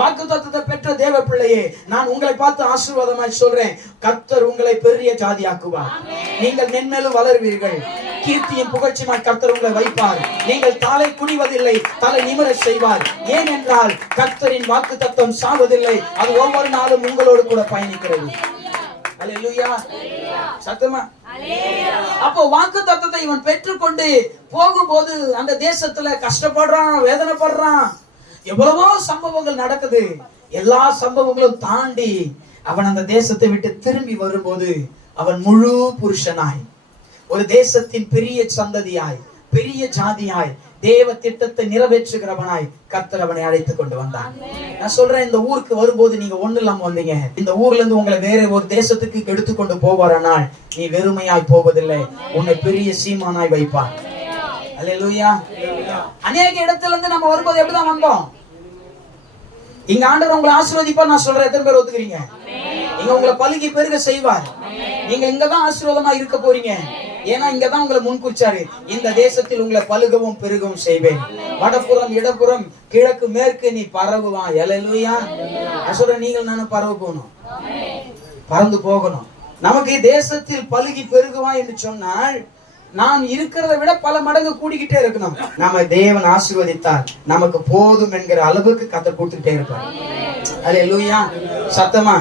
வாக்கு தத்துவத்தை பெற்ற தேவ பிள்ளையே நான் உங்களை பார்த்து ஆசீர்வாதமாய் சொல்றேன். கர்த்தர் உங்களை பெரிய ஜாதியாக்குவார். நீங்கள் மென்மேலும் வளருவீர்கள். கீர்த்தியும் புகழ்ச்சியுமாய் கர்த்தர் உங்களை வைப்பார். நீங்கள் தலை குனிவதில்லை தலை நிமிர செய்வார். ஏனென்றால் கர்த்தரின் வாக்கு தத்துவம் சாவதில்லை. அது ஒவ்வொரு நாளும் உங்களோடு கூட பயணிக்கிறது. சத்தமா? அப்போ வாக்கு தத்தத்தை இவன் பெற்றுக்கொண்டு போகும்போது அந்த தேசத்துல கஷ்டப்படுறான் வேதனைப்படுறான். எவ்வளவோ சம்பவங்கள் நடக்குது. எல்லா சம்பவங்களும் தாண்டி அவன் அந்த தேசத்தை விட்டு திரும்பி வரும்போது அவன் முழு புருஷனாய். ஒரு தேசத்தின் பெரிய சந்ததியாய் பெரிய ஜாதியாய் தேவ திட்டத்தை நிறைவேற்றுகிறவனாய் கர்த்தர் அவனை அழைத்து கொண்டு வந்தான். நான் சொல்றேன் இந்த ஊருக்கு வரும்போது நீங்க ஒண்ணு இல்லாம வந்தீங்க. இந்த ஊர்ல இருந்து உங்களை வேற ஒரு தேசத்துக்கு எடுத்துக்கொண்டு போவாரானால் நீ வெறுமையாய் போவதில்லை. உன்னை பெரிய சீமானாய் வைப்பான் அல்லேலூயா அநேக இடத்துல இருந்து நம்ம வரும்போது எப்படிதான் வந்தோம்? இங்க ஆண்டவர் உங்களை ஆசீர்வதிப்பா நான் சொல்றேன். எத்தனை பேர் ஒத்துக்கிறீங்க? இங்க உங்களை பழுகி பெருக செய்வார். நீங்க இங்கதான் ஆசீர்வாதமா இருக்க போறீங்க. ஏன்னா இங்கதான் உங்களை முன்குறிச்சாரு. இந்த தேசத்தில் உங்களை பழுகவும் பெருகவும் செய்வேன். வடபுறம் இடப்புறம் கிழக்கு மேற்கு நீ பரவுவான் எலலுயா நான் நீங்கள் நானும் பரவ போகணும். பறந்து போகணும். நமக்கு தேசத்தில் பழுகி பெருகுவான் என்று சொன்னால் நாம் இருக்கிறத விட பல மடங்கு கூடிக்கிட்டே இருக்கணும். நம்ம தேவன் ஆசீர்வதித்தால் நமக்கு போதும் என்கிற அளவுக்கு கத்த கொடுத்துட்டே இருப்பார். அல்லேலூயா சத்தமா?